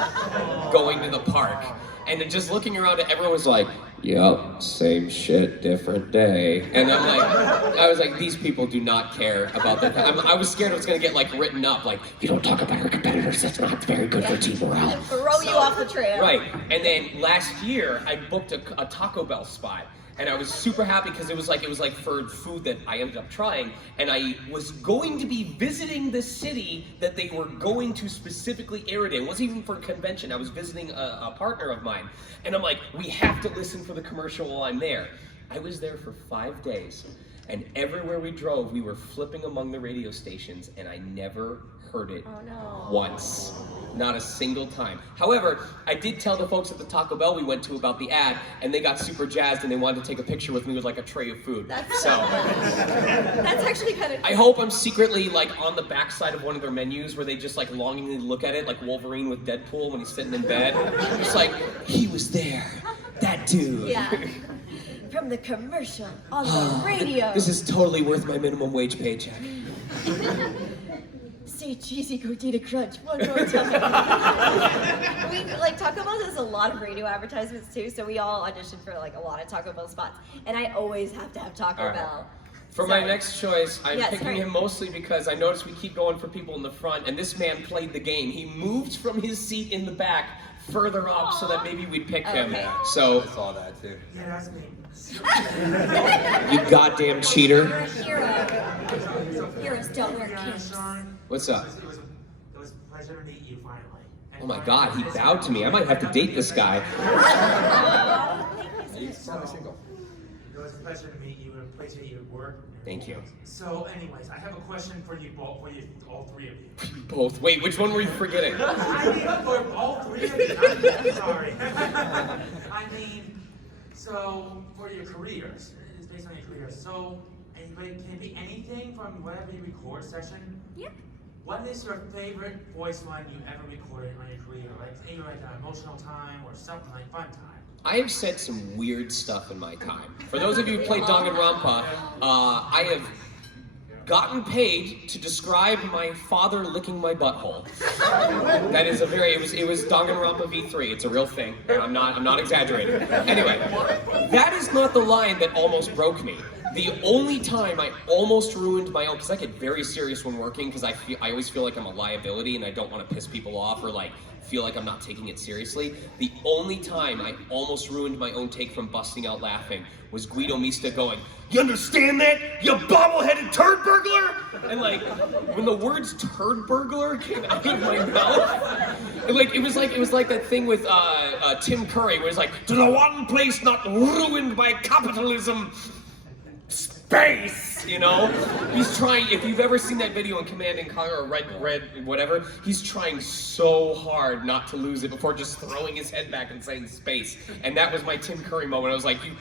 going to the park. And then just looking around at everyone was like, yep, same shit, different day. And I was like, these people do not care about that. I was scared it was gonna get like written up, like, you don't talk about our competitors, that's not very good for team morale. Throw you off the trail. Right, and then last year, I booked a Taco Bell spot. And I was super happy because it was like for food that I ended up trying, and I was going to be visiting the city that they were going to specifically air it in. It wasn't even for a convention. I was visiting a partner of mine, and I'm like, we have to listen for the commercial while I'm there. I was there for 5 days, and everywhere we drove, we were flipping among the radio stations, and I never heard it once. Not a single time. However, I did tell the folks at the Taco Bell we went to about the ad, and they got super jazzed and they wanted to take a picture with me with like a tray of food. That's actually kind of. I hope I'm secretly like on the backside of one of their menus where they just like longingly look at it like Wolverine with Deadpool when he's sitting in bed. Just like, he was there. That dude. Yeah. From the commercial on the radio. This is totally worth my minimum wage paycheck. Say cheesy gordita crunch one more time. We like Taco Bell does a lot of radio advertisements too, so we all audition for like a lot of Taco Bell spots, and I always have to have Taco Bell. For my next choice, I'm Yes, picking hurry. him mostly because I noticed we keep going for people in the front, and this man played the game. He moved from his seat in the back further up so that maybe we'd pick him. Okay. So, I saw that too. Yeah, that's me. you goddamn cheater. You're a hero. Heroes don't wear capes. Sean, What's up? it was a pleasure to meet you finally. Oh my god, he bowed to me. I might have to date this guy. He's probably single. It was a pleasure to meet you and appreciate your work. Thank you. So, anyways, I have a question for you both, all three of you. Both. Wait, which one were you forgetting? I mean, for all three of you. I'm sorry. I mean, so for your careers, it's based on your careers. So, anybody can be anything from whatever you record session. Yeah. What is your favorite voice line you ever recorded on your career? Like either like an emotional time or something like fun time. I have said some weird stuff in my time. For those of you who played Danganronpa, I have gotten paid to describe my father licking my butthole. That is it was Danganronpa V3. It's a real thing. I'm not exaggerating. Anyway, that is not the line that almost broke me. The only time I almost ruined my own, because I get very serious when working, because I always feel like I'm a liability and I don't want to piss people off or like feel like I'm not taking it seriously. The only time I almost ruined my own take from busting out laughing was Guido Mista going, "You understand that, you bobble-headed turd burglar?" And like, when the words turd burglar came out of my mouth, it was like that thing with Tim Curry where it's like, "To the one place not ruined by capitalism, space," you know? He's trying, if you've ever seen that video in Command and Conquer or Red, whatever, he's trying so hard not to lose it before just throwing his head back and saying space. And that was my Tim Curry moment. I was like, "You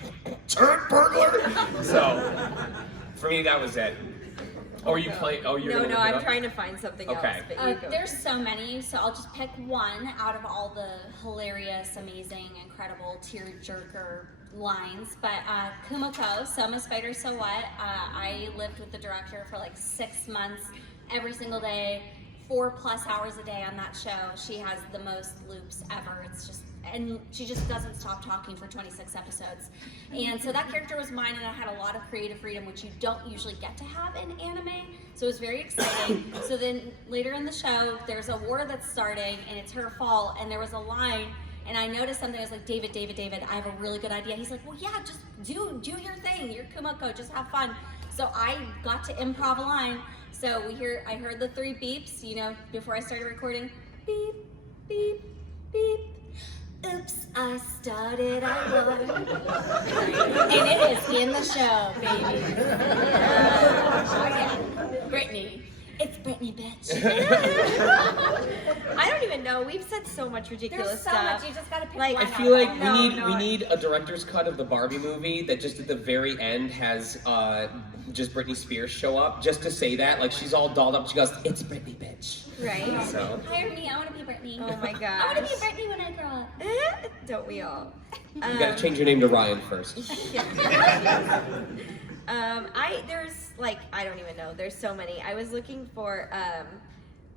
turd burglar!" So, for me, that was it. Or you play, oh, you're No, gonna no, look it I'm up? trying to find something Okay. else. But you go. There's so many, so I'll just pick one out of all the hilarious, amazing, incredible, tear-jerker lines. But Kumiko, So Miss Spider, So What? I lived with the director for like 6 months, every single day, 4+ hours a day on that show. She has the most loops ever. It's just, and she just doesn't stop talking for 26 episodes. And so that character was mine, and I had a lot of creative freedom, which you don't usually get to have in anime. So it was very exciting. So then later in the show, there's a war that's starting, and it's her fault, and there was a line, and I noticed something. I was like, David, I have a really good idea. He's like, "Well, yeah, just do your thing. You're Kumiko, just have fun." So I got to improv a line. So I heard the 3 beeps, you know, before I started recording. Beep, beep, beep. Oops, I started a war. And it is in the show, baby. Brittany. It's Brittany, bitch. I don't even know. We've said so much ridiculous There's so stuff. much. You just gotta pick Like, one I out. feel like No, we need a director's cut of the Barbie movie that just at the very end has just Britney Spears show up just to say that. Like, she's all dolled up. She goes, "It's Britney, bitch." Right? So. Hire me. I want to be Brittany. Oh my gosh. I want to be Brittany when I grow up. Don't we all? You gotta change your name to Ryan first. I don't even know. There's so many. I was looking for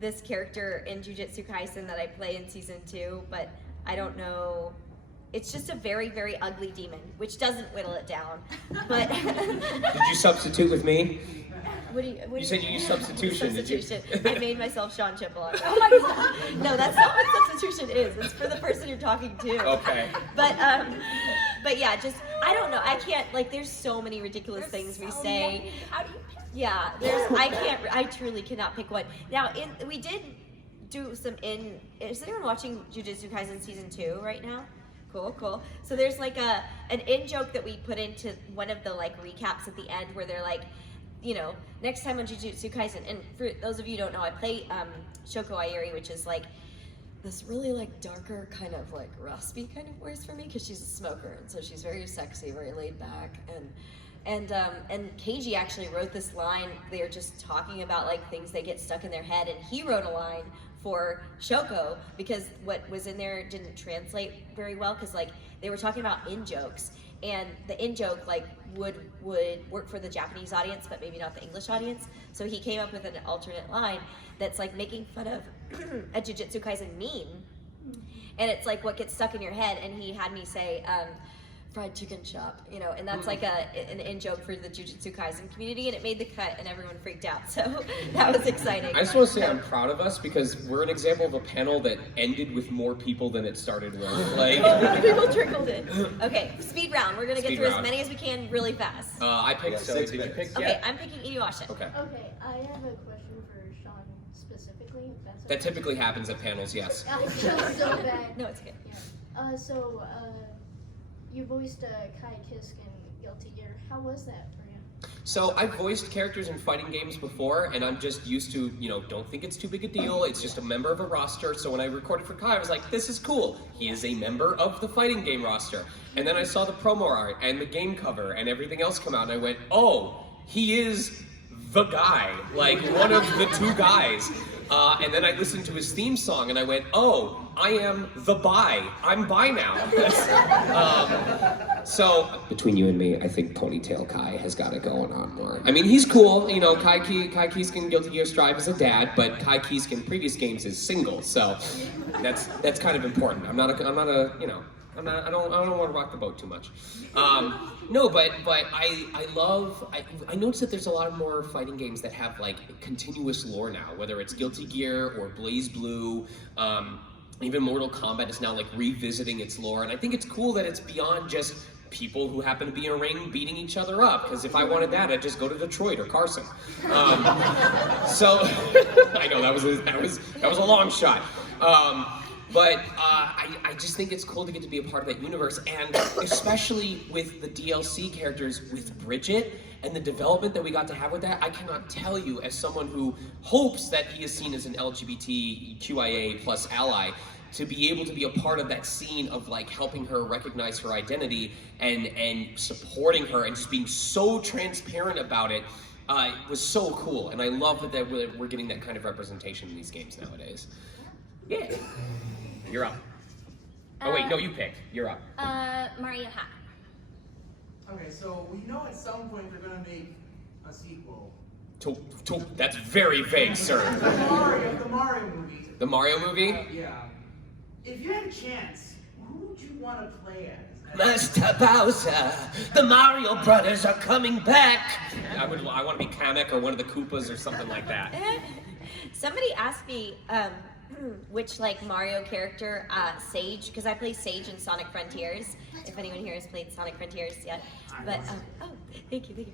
this character in Jujutsu Kaisen that I play in season 2, but I don't know. It's just a very, very ugly demon, which doesn't whittle it down. But Did you substitute with me? You said you used substitution, did you? I made myself Sean Chiplock. Oh my god. No, that's not what substitution is. It's for the person you're talking to. Okay. But yeah, just I don't know. I can't there's so many ridiculous things we say. Many. How do you pick? Yeah, I truly cannot pick one. Now, we did do some is anyone watching Jujutsu Kaisen season 2 right now? Cool. So there's like an in joke that we put into one of the like recaps at the end where they're like, you know, next time on Jujutsu Kaisen, and for those of you who don't know, I play Shoko Airi, which is like this really like darker kind of like raspy kind of voice for me because she's a smoker, and so she's very sexy, very laid back, and Keiji actually wrote this line. They're just talking about like things they get stuck in their head, and he wrote a line for Shoko because what was in there didn't translate very well because like they were talking about in jokes, and the in joke like would work for the Japanese audience but maybe not the English audience. So he came up with an alternate line that's like making fun of a Jujutsu Kaisen meme, and it's like what gets stuck in your head, and he had me say fried chicken shop, you know, and that's like an in joke for the Jujutsu Kaisen community, and it made the cut and everyone freaked out, so that was exciting. I just want to say I'm proud of us because we're an example of a panel that ended with more people than it started with. Like people trickled in. Okay, speed round. We're gonna get Speed through round. as many as we can really fast. I picked Zoe. 6 Did you minutes. pick Okay, yet? I'm picking Inuasha. Okay. Okay, I have a question for Sean specifically. If that's That okay. typically happens at panels, yes. I feel so bad. No, it's good. So, you voiced Kai Kisk in Guilty Gear. How was that for you? So I've voiced characters in fighting games before, and I'm just used to, you know, don't think it's too big a deal. It's just a member of a roster. So when I recorded for Kai, I was like, this is cool. He is a member of the fighting game roster. And then I saw the promo art and the game cover and everything else come out, and I went, oh, he is the guy, like one of the two guys. And then I listened to his theme song and I went, oh, I am the bi. I'm bi now. So between you and me, I think Ponytail Kai has got it going on more. I mean, he's cool. You know, Kai Kieskin Guilty Gear Strive is a dad, but Kai Kieskin previous games is single. So that's kind of important. I don't want to rock the boat too much. No, but I noticed that there's a lot more fighting games that have like continuous lore now, whether it's Guilty Gear or Blaze Blue, even Mortal Kombat is now like revisiting its lore, and I think it's cool that it's beyond just people who happen to be in a ring beating each other up, because if I wanted that, I'd just go to Detroit or Carson. So I know that was a long shot. But I just think it's cool to get to be a part of that universe, and especially with the DLC characters with Bridget and the development that we got to have with that, I cannot tell you, as someone who hopes that he is seen as an LGBTQIA plus ally, to be able to be a part of that scene of like helping her recognize her identity and supporting her and just being so transparent about it, was so cool. And I love that we're getting that kind of representation in these games nowadays. Yeah. You're up. Oh wait, no, you picked. You're up. Mario Hat. Okay, so we know at some point they're gonna make a sequel. That's very vague, sir. The Mario movie. The Mario movie? Yeah. If you had a chance, who would you want to play as? Master Bowser, the Mario Brothers are coming back. I want to be Kamek or one of the Koopas or something like that. Somebody asked me which like Mario character, Sage, because I play Sage in Sonic Frontiers. If anyone here has played Sonic Frontiers yet, but oh, thank you.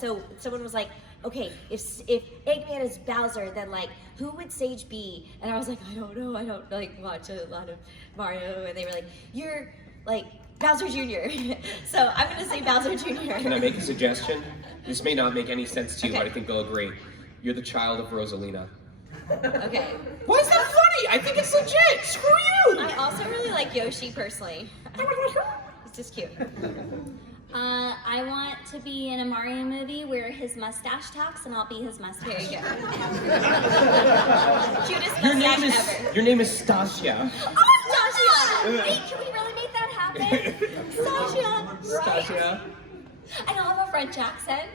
So someone was like, okay, if Eggman is Bowser, then like who would Sage be? And I was like, I don't know. I don't like watch a lot of Mario, and they were like, you're like Bowser Jr. So I'm gonna say Bowser Jr. Can I make a suggestion? This may not make any sense to you, Okay. but I think they'll agree. You're the child of Rosalina. Okay. Why is that funny? I think it's legit. Screw you. I also really like Yoshi personally. It's just cute. I want to be in a Mario movie where his mustache talks, and I'll be his mustache. There you go. Cutest mustache ever. Your name is Stasia. Oh, Stasia! Wait, can we really make that happen? Stasia! Stasia. I don't have a French accent.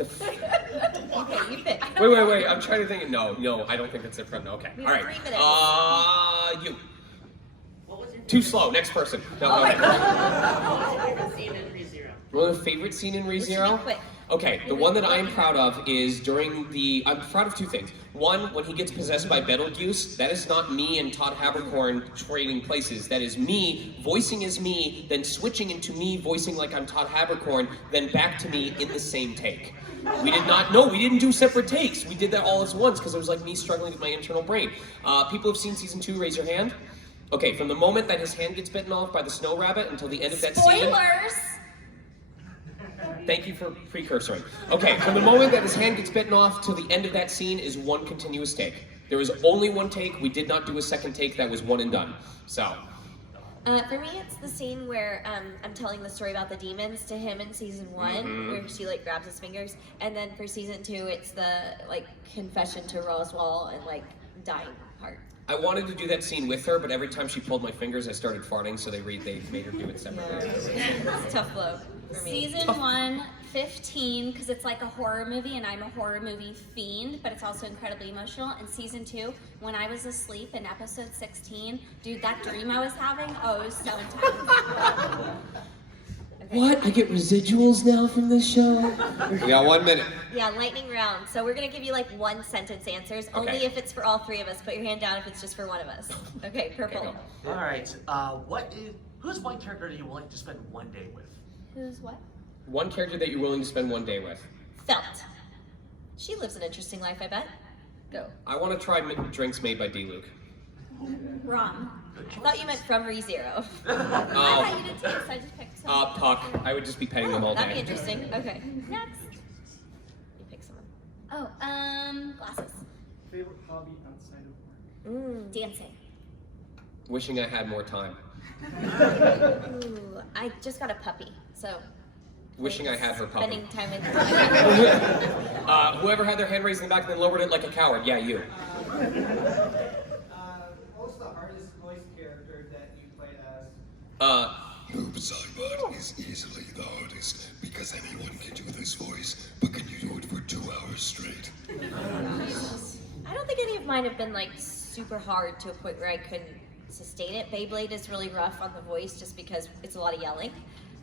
Okay, you pick. Wait. I'm trying to think. No, I don't think it's a friend. Okay. We All have right. 3 minutes. You. Too slow. Next person. No. Oh my Go ahead. God. Favorite scene in ReZero? Well, the favorite scene in This should be ReZero? quick. Okay, the one that I am proud of is I'm proud of two things. One, when he gets possessed by Betelgeuse, that is not me and Todd Habercorn trading places. That is me voicing as me, then switching into me voicing like I'm Todd Habercorn, then back to me in the same take. We didn't do separate takes. We did that all as once because it was like me struggling with my internal brain. People have seen season 2, raise your hand. Okay, from the moment that his hand gets bitten off by the snow rabbit until the end of that scene. Spoilers! Thank you for precursoring. Okay, from the moment that his hand gets bitten off till the end of that scene is one continuous take. There was only one take. We did not do a second take. That was one and done. So. For me, it's the scene where I'm telling the story about the demons to him in season 1, where she like grabs his fingers, and then for season 2, it's the like confession to Roswell and like dying part. I wanted to do that scene with her, but every time she pulled my fingers, I started farting, so they made her do it separately. It's a tough blow for me. Season 1, 15, because it's like a horror movie, and I'm a horror movie fiend, but it's also incredibly emotional. And season 2, when I was asleep in episode 16, dude, that dream I was having, it was so intense. What? I get residuals now from this show? We got 1 minute. Yeah, lightning round. So we're gonna give you like 1-sentence answers, only if it's for all 3 of us. Put your hand down if it's just for one of us. Okay, purple. All right. Who's one character are you willing to spend 1 day with? Who's what? One character that you're willing to spend 1 day with. Felt. She lives an interesting life, I bet. Go. I want to try drinks made by D. Luke. Wrong. I thought you meant from Rezero. I thought you did too, so I just picked some. Puck. I would just be petting them all day. That'd be interesting. Okay. Next. You pick someone. Glasses. Favorite hobby outside of work? Dancing. Wishing I had more time. Ooh, I just got a puppy, so. Wishing I had her puppy. Spending time with her. Whoever had their hand raised in the back and then lowered it like a coward. Yeah, you. What's the hardest voice character that you played as? Noob Saibot is easily the hardest because anyone can do this voice, but can you do it for 2 hours straight? I don't think any of mine have been like super hard to a point where I couldn't sustain it. Beyblade is really rough on the voice just because it's a lot of yelling.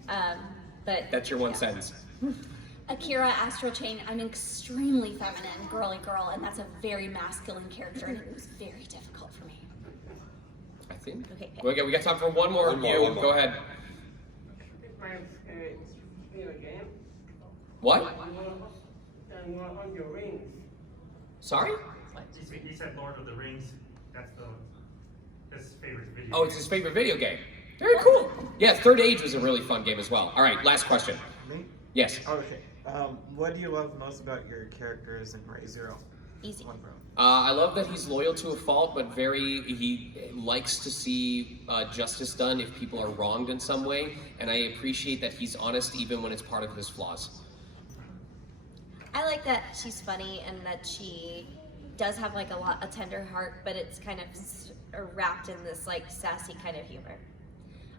But that's your one sentence. Akira, Astral Chain, I'm extremely feminine, girly girl, and that's a very masculine character, and it was very difficult for me. I think. Okay. We got time for one more. One more. Go ahead. What? Sorry? He said Lord of the Rings. That's his favorite video. Oh, it's his favorite video game. Very cool. Yeah, Third Age was a really fun game as well. All right, last question. Me? Yes. Okay. What do you love most about your characters in Rezero? Easy. I love that he's loyal to a fault, but he likes to see justice done if people are wronged in some way, and I appreciate that he's honest even when it's part of his flaws. I like that she's funny and that she does have like a tender heart, but it's kind of wrapped in this like sassy kind of humor.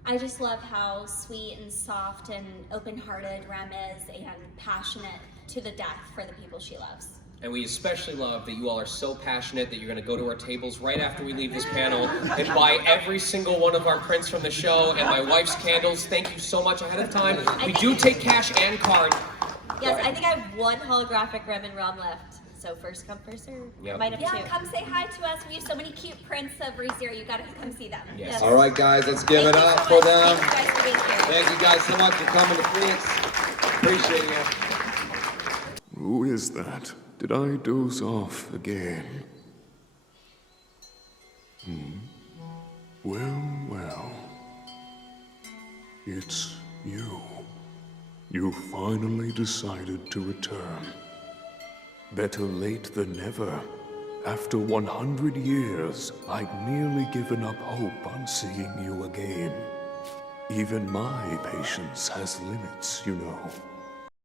I just love how sweet and soft and open-hearted Ram is and passionate to the death for the people she loves. And we especially love that you all are so passionate that you're going to go to our tables right after we leave this panel and buy every single one of our prints from the show and my wife's candles. Thank you so much ahead of time. We do take cash and card. Yes, I think I have 1 holographic Rem and Rom left. So first come, first serve. Yep. Might have 2. Yeah, come say hi to us. We have so many cute prints of Rezero. You gotta come see them. Yes. All right, guys, let's give it up for them. Thank you guys for being here. Thank you guys so much for coming to Phoenix. Appreciate you. Who is that? Did I doze off again? Well. It's you. You finally decided to return. Better late than never. After 100 years, I'd nearly given up hope on seeing you again. Even my patience has limits, you know.